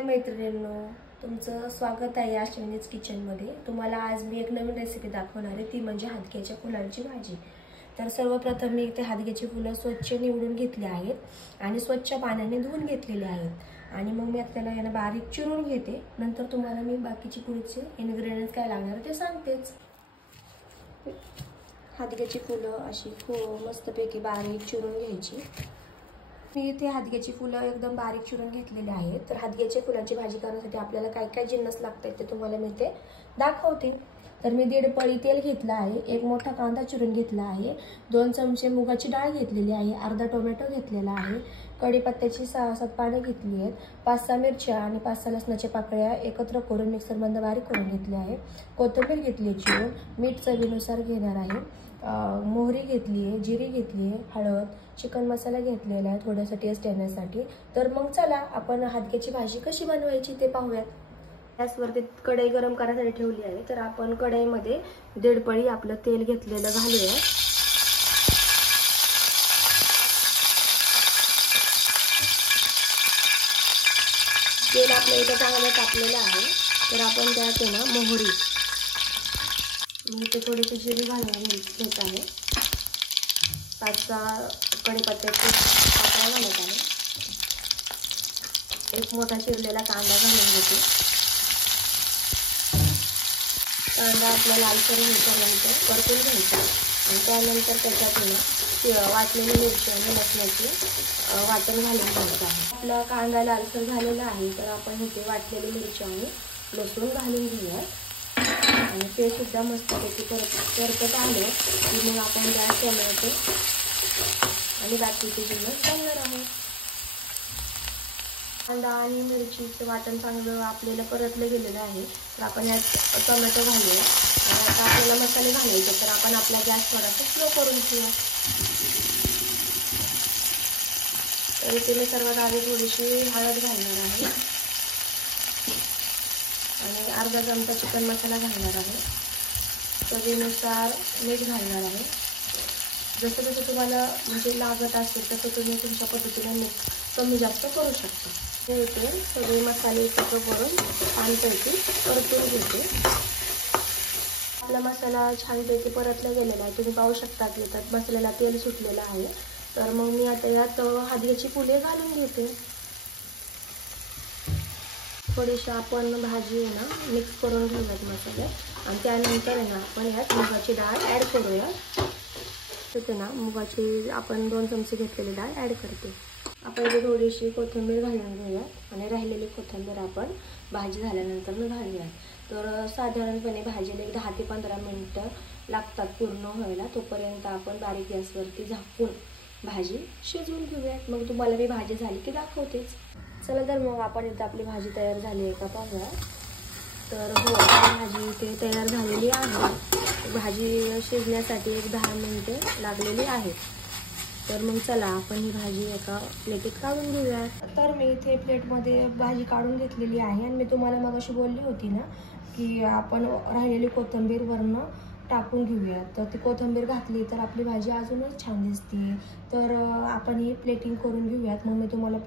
हाय मैत्रिणींनो, तुमचं स्वागत आहे अश्विनीज किचनमध्ये। तुम्हाला आज मी एक नवीन रेसिपी दाखवणार आहे, ती म्हणजे हादग्याच्या फुलांची भाजी। तर सर्वप्रथम मी इथे हादग्याची फुलं स्वच्छ निवडून घेतली आहेत आणि स्वच्छ पाण्याने धुवून घेतलेली आहेत आणि मग मी त्याला याला बारीक चिरून घेते। नंतर तुम्हाला मी बाकीची पुढचे इन्ग्रेडियंट्स काय लागणार ते सांगतेच। हादग्याची फुलं अशी मस्तपैकी बारीक चिरून घ्यायची। मी इथे हादग्याची फुलं एकदम बारीक चिरून घेतलेली आहेत। तर हादग्याच्या फुलांची भाजी करण्यासाठी आपल्याला काय काय जिन्नस लागतात ते तुम्हाला मी ते दाखवते। तर मी 1.5 पळी तेल घेतलं आहे, एक मोठा कांदा चिरून घेतला आहे, 2 चमचे मुगाची डाळ घेतलेली आहे, अर्धा टोमॅटो घेतलेला आहे, कढीपत्त्याची 6-7 पाने घेतली आहेत, 5-6 मिरच्या आणि 5-6 लसणाच्या पाकळ्या एकत्र करून मिक्सरमध्ये बारीक करून घेतले आहे, कोथिंबीर घेतली चिरून, मीठ चवीनुसार घेणार आहे, मोहरी घेतली आहे, जिरी घेतली आहे, हळद, चिकन मसाला घेतलेला आहे थोडासा टेस्ट येण्यासाठी। तर मग चला आपण हादग्याची भाजी कशी बनवायची ते पाहूयात। गॅसवरती कढई गरम करायसाठी ठेवली आहे। तर आपण कढईमध्ये 1.5 पळी आपलं तेल घेतलेलं घालूया। तेल आपल्या इथं चांगलं तापलेलं आहे। तर आपण त्यात आहे ना मोहरी, मी इथे थोडीशी जिरी घालून घेत आहे, 5-6 कढीपत्त्याची पाकळ्या घालत आहे, एक मोठा चिरलेला कांदा घालून घेते। कांदा आपला लालसर होईपर्यंत परतून घ्यायचा आणि त्यानंतर त्याच्यात वाटलेली मिरची आणि लसणाची वाटण घालून घ्यायचं आहे। आपला कांदा लालसर झालेला आहे, तर आपण इथे वाटलेली मिरची आणि लसूण घालून घेऊया आणि ते सुद्धा मस्तपैकी परतत आलं की मग आपण त्यात टोमॅटो आणि बाकीचे जिन्नस घालणार आहोत। कांदा आणि मिरचीचं वाटण चांगलं आपल्याला परतलं गेलेलं आहे, तर आपण यात टोमॅटो घालूया। आता आपल्याला मसाले घालायचे, तर आपण आपला गॅस थोडासा स्लो करून ठेवूया। तर इथे मी सर्वात आधी थोडीशी हळद घालणार आहे आणि अर्धा चमचा चिकन मसाला घालणार आहे, चवीनुसार मीठ घालणार आहे। जसं जसं तुम्हाला म्हणजे लागत असेल तसं तुम्ही तुमच्या पद्धतीने कमी जास्त करू शकता। हे इथे सगळे मसाले एकत्र करून छानपैकी परतून घेते। आपला मसाला छानपैकी परतला गेलेला आहे, तुम्ही पाहू शकता की त्यात मसाल्याला तेल सुटलेलं आहे। तर मग मी आता यात हादग्याची फुले घालून घेते। थोडीशी आपण भाजी आहे ना मिक्स करून घेऊयात मसाले आणि त्यानंतर आहे ना आपण यात मुगाची डाळ ॲड करूया। तिथे ना मुगाची आपण 2 चमचे घेतलेली डाळ ॲड करते। आपण इथे थोडीशी कोथिंबीर घालून घेऊया आणि राहिलेली कोथिंबीर आपण भाजी झाल्यानंतर घालूया। तर साधारणपणे भाजीला 10 ते 15 मिनिटं लागतात पूर्ण व्हायला, तोपर्यंत आपण बारीक गॅसवरती झाकून भाजी शिजवून घेऊयात। मग तुम्हाला मी भाजी झाली की दाखवतेच। चला तर मग आपण इथे आपली भाजी तयार झाली आहे का पाहूया। तर हो, भाजी इथे तयार झालेली आहे। भाजी शिजण्यासाठी 10 मिनिटे लागलेली आहेत। तर मग चला आपण ही भाजी एका प्लेटीत काढून घेऊया। तर मी इथे प्लेटमध्ये भाजी काढून घेतलेली आहे आणि मी तुम्हाला मगाशी बोलली होती ना की आपण राहिलेली कोथिंबीर वरनं टाकून घेऊया। तर ती कोथिंबीर घातली तर आपली भाजी अजूनच छान दिसते। तर आपण ही प्लेटिंग करून घेऊयात। मग मी तुम्हाला